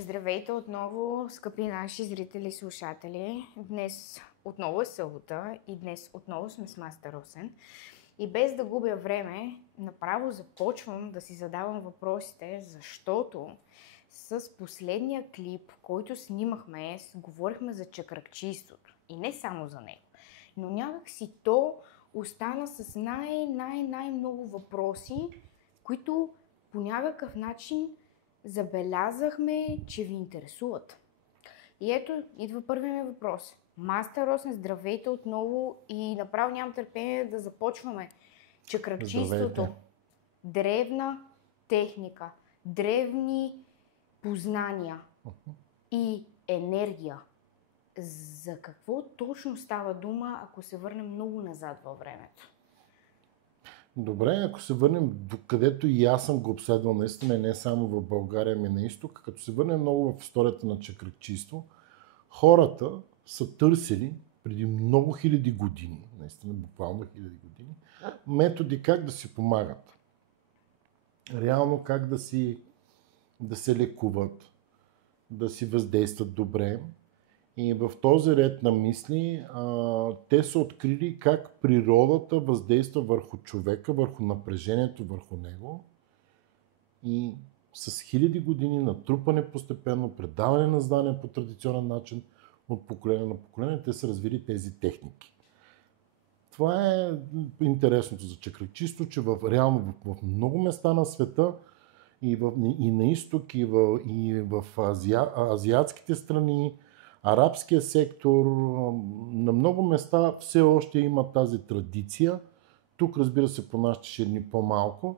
Здравейте отново, скъпи наши зрители и слушатели. Днес отново е събота и днес отново сме с Мастер Росен. И без да губя време, направо започвам да си задавам въпросите, защото с последния клип, който снимахме, говорихме за чакракчийството. И не само за него. Но някак си то остана с най-много въпроси, които по някакъв начин забелязахме, че ви интересуват. И ето, идва първият ми въпрос. Мастер Росен, здравейте отново и направо нямам търпение да започваме. Чакракчийството, древна техника, древни познания и енергия. За какво точно става дума, ако се върнем много назад във времето? Добре, ако се върнем до където и аз съм го обследвал наистина, не само в България, ами на изток, като се върнем много в историята на чакракчийство, хората са търсили преди много хиляди години, наистина буквално хиляди години, методи как да си помагат. Реално как да се лекуват, да си въздействат добре. И в този ред на мисли те са открили как природата въздейства върху човека, върху напрежението върху него. И с хиляди години натрупане постепенно, предаване на знания по традиционен начин от поколение на поколение, те са развили тези техники. Това е интересното за чакракчийство, че реално в много места на света и на изток, и в азиатските страни, арабския сектор, на много места все още има тази традиция. Тук, разбира се, по нашите ширини по-малко,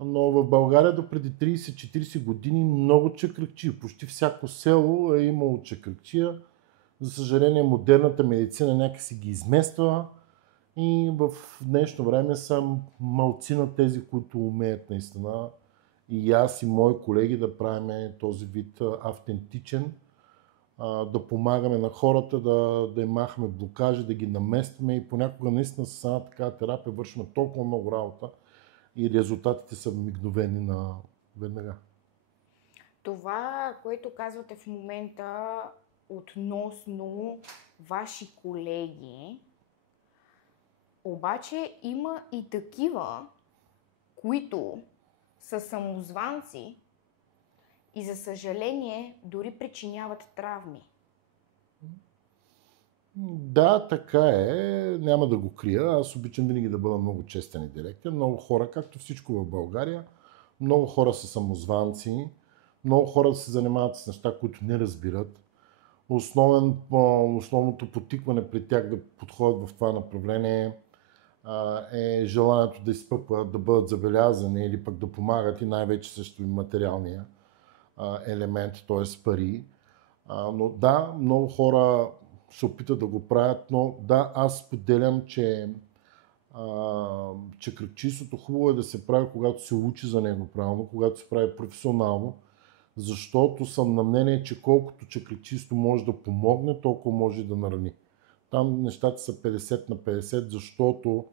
но в България до преди 30-40 години много чакракчии. Почти всяко село е имало чакракчия. За съжаление, модерната медицина някакси ги измества и в днешно време са малцина тези, които умеят наистина, и аз и мои колеги, да правим този вид автентичен, да помагаме на хората, да им махаме блокажи, да ги наместваме, и понякога наистина с една такава терапия вършим толкова много работа и резултатите са мигновени веднага. Това, което казвате в момента относно ваши колеги, обаче има и такива, които са самозванци и за съжаление дори причиняват травми. Да, така е. Няма да го крия. Аз обичам винаги да бъда много честен и директен. Много хора, както всичко в България, много хора са самозванци, много хора се занимават с неща, които не разбират. Основното потикване при тях да подходят в това направление е желанието да изпъкват, да бъдат забелязани или пък да помагат, и най-вече също и материалния елемент, т.е. пари. Но да, много хора се опитат да го правят, но да, аз споделям, че чакракчийството хубаво е да се прави, когато се учи за него правилно, когато се прави професионално, защото съм на мнение, че колкото чакракчийство може да помогне, толкова може да нарани. Там нещата са 50 на 50, защото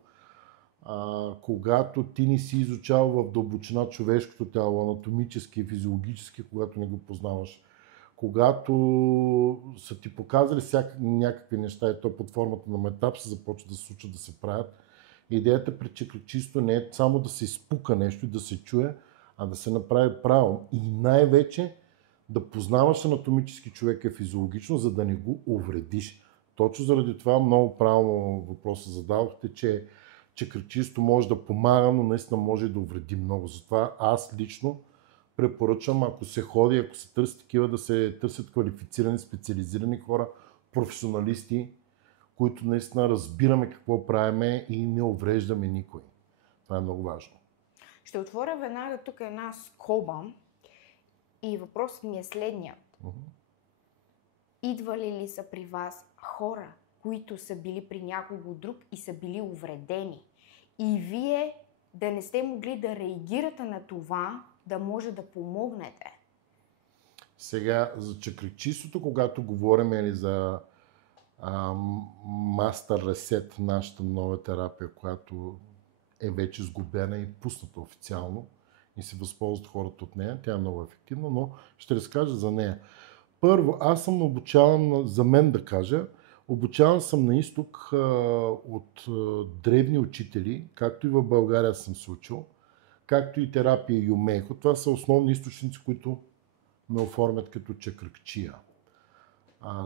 когато ти не си изучавал в дълбочина човешкото тяло, анатомически и физиологически, когато не го познаваш, когато са ти показали някакви неща и то под формата на метапси започва да се случат, да се правят. Идеята при чакракчийство не е само да се изпука нещо и да се чуе, а да се направи правилно. И най-вече да познаваш анатомически човека физиологично, за да не го увредиш. Точно заради това много правилно въпроса зададохте, че чакракчийство може да помага, но наистина може да увреди много. Затова аз лично препоръчвам, ако се ходи, ако се търсят такива, да се търсят квалифицирани, специализирани хора, професионалисти, които наистина разбираме какво правиме и не увреждаме никой. Това е много важно. Ще отворя веднага тук една скоба и въпросът ми е следният. Идвали ли са при вас хора, които са били при някого друг и са били увредени? И вие да не сте могли да реагирате на това, да може да помогнете? Сега, за чакракчийството, когато говорим за Master Reset, нашата нова терапия, която е вече сгубена и пусната официално, и се възползват хората от нея. Тя е много ефективна, но ще разкажа за нея. Първо, аз съм обучаван, за мен да кажа, обучаван съм на изток от древни учители, както и в България съм се учил, както и терапия Юмейко. Това са основни източници, които ме оформят като чакръкчия.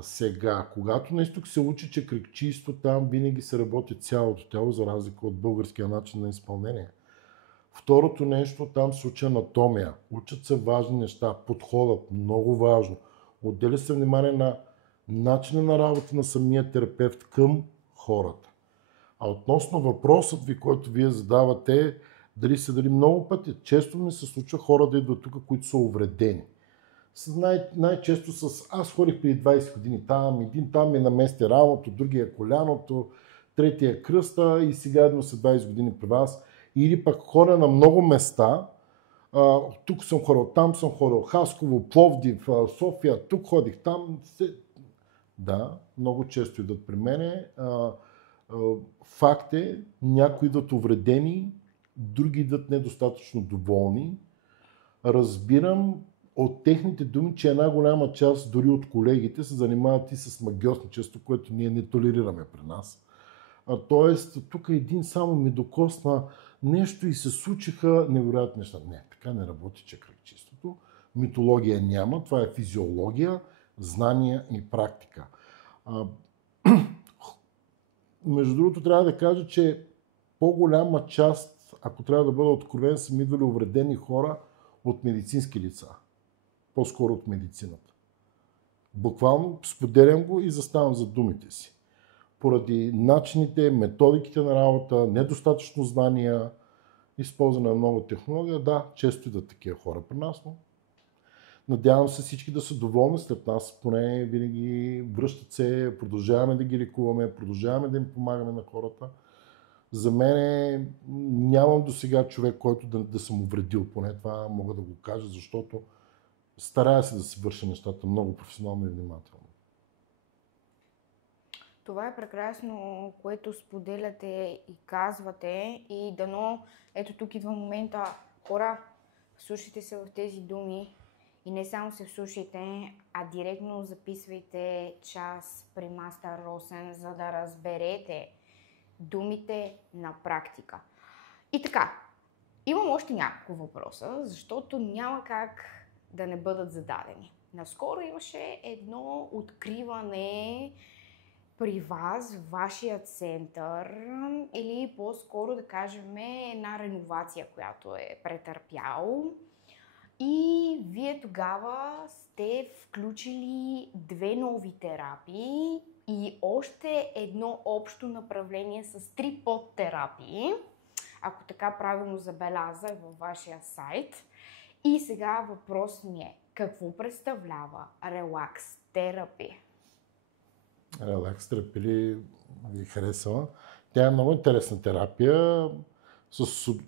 Сега, когато на изток се учи чакръкчийство, там винаги се работи цялото тяло, за разлика от българския начин на изпълнение. Второто нещо, там се учи анатомия. Учат се важни неща, подходът, много важно. Отделя се внимание на начина на работа на самия терапевт към хората. А относно въпросът ви, който вие задавате, дали много пъти, често ми се случва хора да идват тук, които са увредени. Най-често аз ходих преди 20 години там, един там ми намести рамото, другия коляното, третия кръста и сега едно след 20 години при вас. Или пък ходя на много места, тук съм ходил, там съм ходил, Хасково, Пловдив, София, тук ходих, там. Да, много често идват при мене. Факт е, някои идват увредени, други идват недостатъчно доволни. Разбирам от техните думи, че една голяма част, дори от колегите, се занимават и с магьосничество, което ние не толерираме при нас. Тоест, тук един само ми докосна нещо и се случиха невероятни неща. Не, така не работи чакръкчеството. Митология няма, това е физиология, знания и практика. Между другото, трябва да кажа, че по-голяма част, ако трябва да бъда откровен, са ми идвали увредени хора от медицински лица. По-скоро от медицината. Буквално споделям го и заставам за думите си. Поради начините, методиките на работа, недостатъчно знания, използване на много технология, да, често идват такива хора при нас, но надявам се всички да са доволни след нас, поне винаги връщат се, продължаваме да ги лекуваме, продължаваме да им помагаме на хората. За мен нямам до сега човек, който да съм увредил, поне това мога да го кажа, защото старая се да си върша нещата много професионално и внимателно. Това е прекрасно, което споделяте и казвате и дано, ето тук идва момента, хора, слушайте се в тези думи и не само се слушайте, а директно записвайте час при мастер Росен, за да разберете думите на практика. И така, имам още няколко въпроса, защото няма как да не бъдат зададени. Наскоро имаше едно откриване при вас, вашия център, или по-скоро да кажем една реновация, която е претърпял. И вие тогава сте включили 2 нови терапии и още едно общо направление с 3 подтерапии, ако така правилно забелязах във вашия сайт. И сега въпрос ми е, какво представлява Relax Therapy? Relax Therapy ли ви харесала? Тя е много интересна терапия.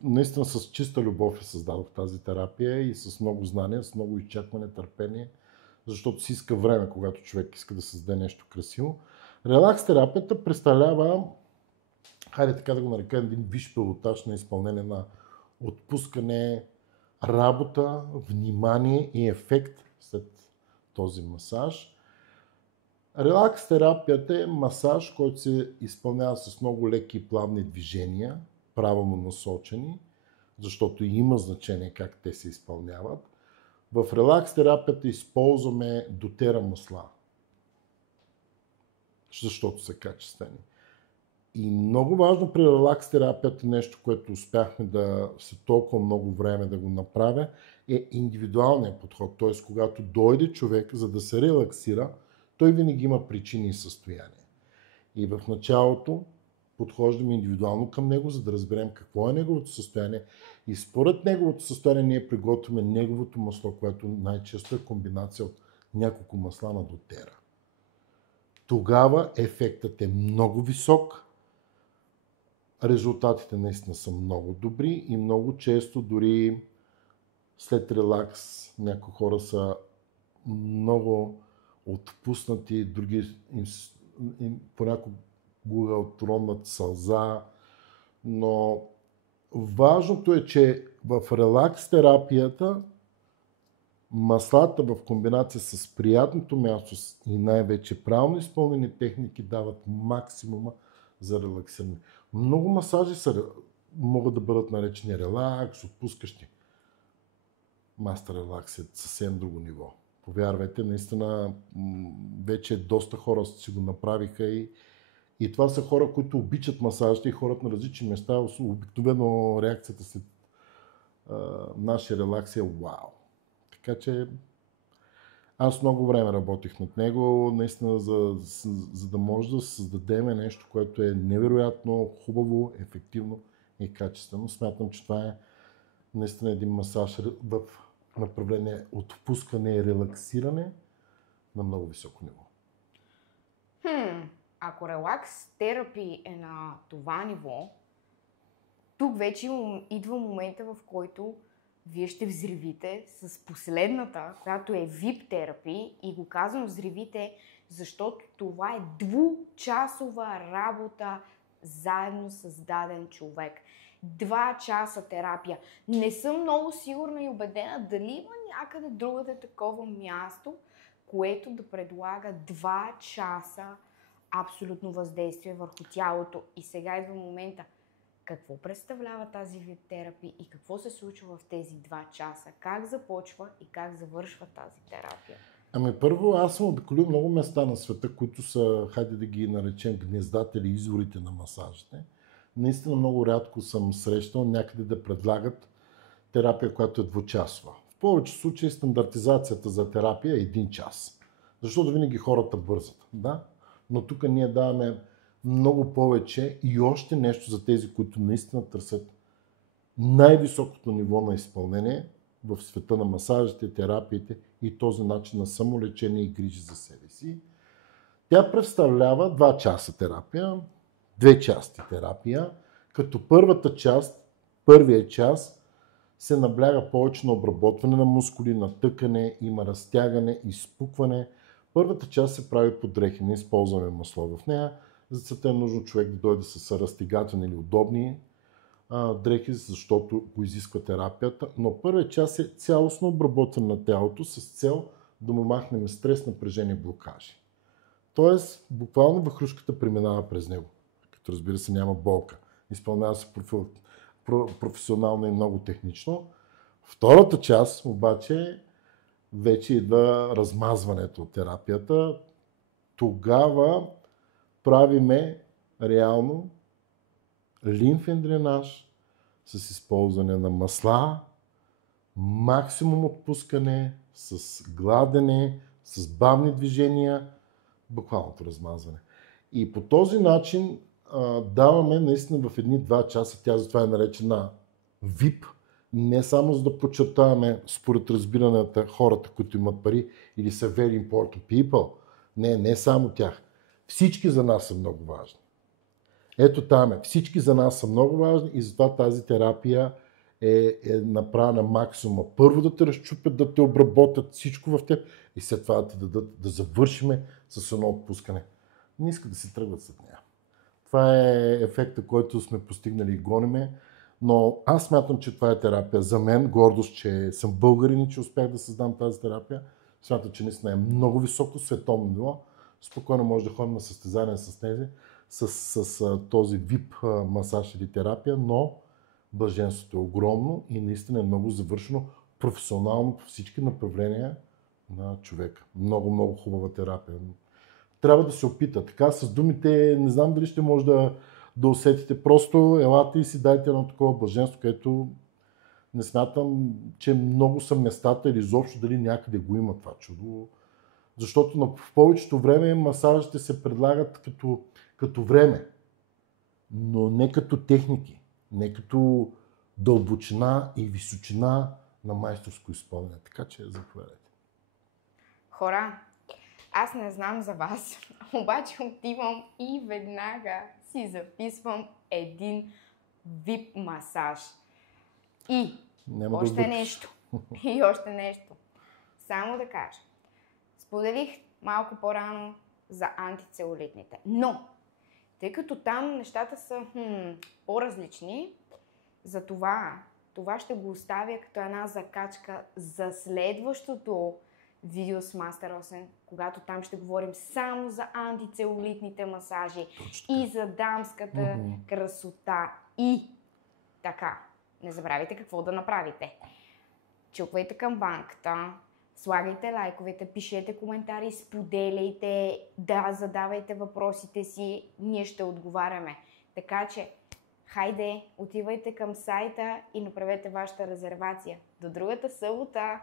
Наистина с чиста любов създадох тази терапия и с много знания, с много изчакване, търпение, защото си иска време, когато човек иска да създаде нещо красиво. Релакс терапията представлява, хайде така да го нарека, един висш пилотаж на изпълнение на отпускане, работа, внимание и ефект след този масаж. Релакс терапията е масаж, който се изпълнява с много леки и плавни движения, правилно насочени, защото има значение как те се изпълняват. В релакс терапията използваме дотера масла, защото са качествени. И много важно при релакс терапията, нещо, което успяхме да се толкова много време да го направя, е индивидуалният подход. Т.е. когато дойде човек, за да се релаксира, той винаги има причини и състояние. И в началото подхождаме индивидуално към него, за да разберем какво е неговото състояние. И според неговото състояние ние приготвяме неговото масло, което най-често е комбинация от няколко масла на дотера. Тогава ефектът е много висок, резултатите наистина са много добри и много често дори след релакс някои хора са много отпуснати, други понякога отронат сълза, но важното е, че В релакс терапията маслата в комбинация с приятното място и най-вече правилно изпълнени техники дават максимума за релаксиране. Много масажи могат да бъдат наречени релакс, отпускащи. Мастер релакс е съвсем друго ниво. Повярвайте, наистина вече доста хора си го направиха и това са хора, които обичат масажите и хората на различни места. Обикновено реакцията след нашия релакс е вау. Така че аз много време работих над него, наистина, за да може да създадем нещо, което е невероятно хубаво, ефективно и качествено. Смятам, че това е наистина един масаж в направление отпускане и релаксиране на много високо ниво. Ако релакс терапи е на това ниво, тук вече идва момента, в който вие ще взривите с последната, която е VIP терапи, и го казвам взривите, защото това е 2-часова работа заедно с даден човек. 2 часа терапия. Не съм много сигурна и убедена дали има някъде другаде такова място, което да предлага 2 часа абсолютно въздействие върху тялото. И сега идва момента. Какво представлява тази вид терапия и какво се случва в тези 2 часа? Как започва и как завършва тази терапия? Ами първо, аз съм обиколил много места на света, които са, хайде да ги наречем, гнездата или изворите на масажите. Наистина много рядко съм срещал някъде да предлагат терапия, която е 2-часова. В повече случаи стандартизацията за терапия е 1 час. Защото винаги хората бързат. Да? Но тук ние даваме много повече и още нещо за тези, които наистина търсят най-високото ниво на изпълнение в света на масажите, терапиите и този начин на самолечение и грижи за себе си. Тя представлява 2 часа терапия, 2 части терапия, като първата част, първия час се набляга повече на обработване на мускули, на тъкане, има разтягане, изпукване. Първата част се прави по дрехи, не използваме масло в нея. За целта е нужно човек да дойде с разтегателни или удобни дрехи, защото го изисква терапията. Но първият час е цялостно обработване на тялото с цел да му махнем стрес, напрежение, блокажи. Тоест, буквално вахрушката преминава през него. Като разбира се няма болка. Изпълнява се професионално и много технично. Втората част обаче вече идва размазването от терапията. Тогава правиме реално лимфен дренаж с използване на масла, максимум отпускане, с гладене, с бавни движения, буквалното размазване. И по този начин даваме наистина в едни 2 часа, тя затова е наречена VIP, не само за да подчертаваме според разбиранията хората, които имат пари или са very important people, не само тях. Всички за нас са много важни. Ето там е. Всички за нас са много важни и затова тази терапия е направена максимума. Първо да те разчупят, да те обработят всичко в теб и след това да ти дадат да завършиме с едно отпускане. Не иска да се тръгват след нея. Това е ефекта, който сме постигнали и гониме, но аз смятам, че това е терапия. За мен гордост, че съм българин и че успях да създам тази терапия. Смятам, че наистина е много високо световно ниво. Спокойно може да ходим на състезания с тези, с този VIP масаж или терапия, но блаженството е огромно и наистина е много завършено професионално по всички направления на човека. Много, много хубава терапия. Трябва да се опита. Така с думите, не знам дали ще може да усетите. Просто елате и си дайте едно такова блаженство, където не смятам, че много са местата или изобщо дали някъде го има това чудо. Защото в повечето време масажите се предлагат като време, но не като техники, не като дълбочина и височина на майсторско изпълнение. Така че заповядайте. Хора, аз не знам за вас, обаче отивам и веднага си записвам един VIP масаж. И Няма още да нещо. И още нещо. Само да кажа. Споделих малко по-рано за антицелулитните. Но, тъй като там нещата са по-различни, затова това ще го оставя като една закачка за следващото видео с Мастер Росен, когато там ще говорим само за антицелулитните масажи и за дамската красота. И така, не забравяйте какво да направите. Чуквайте камбанката, слагайте лайковете, пишете коментари, споделяйте, да, задавайте въпросите си, ние ще отговаряме. Така че, хайде, отивайте към сайта и направете вашата резервация. До другата събота!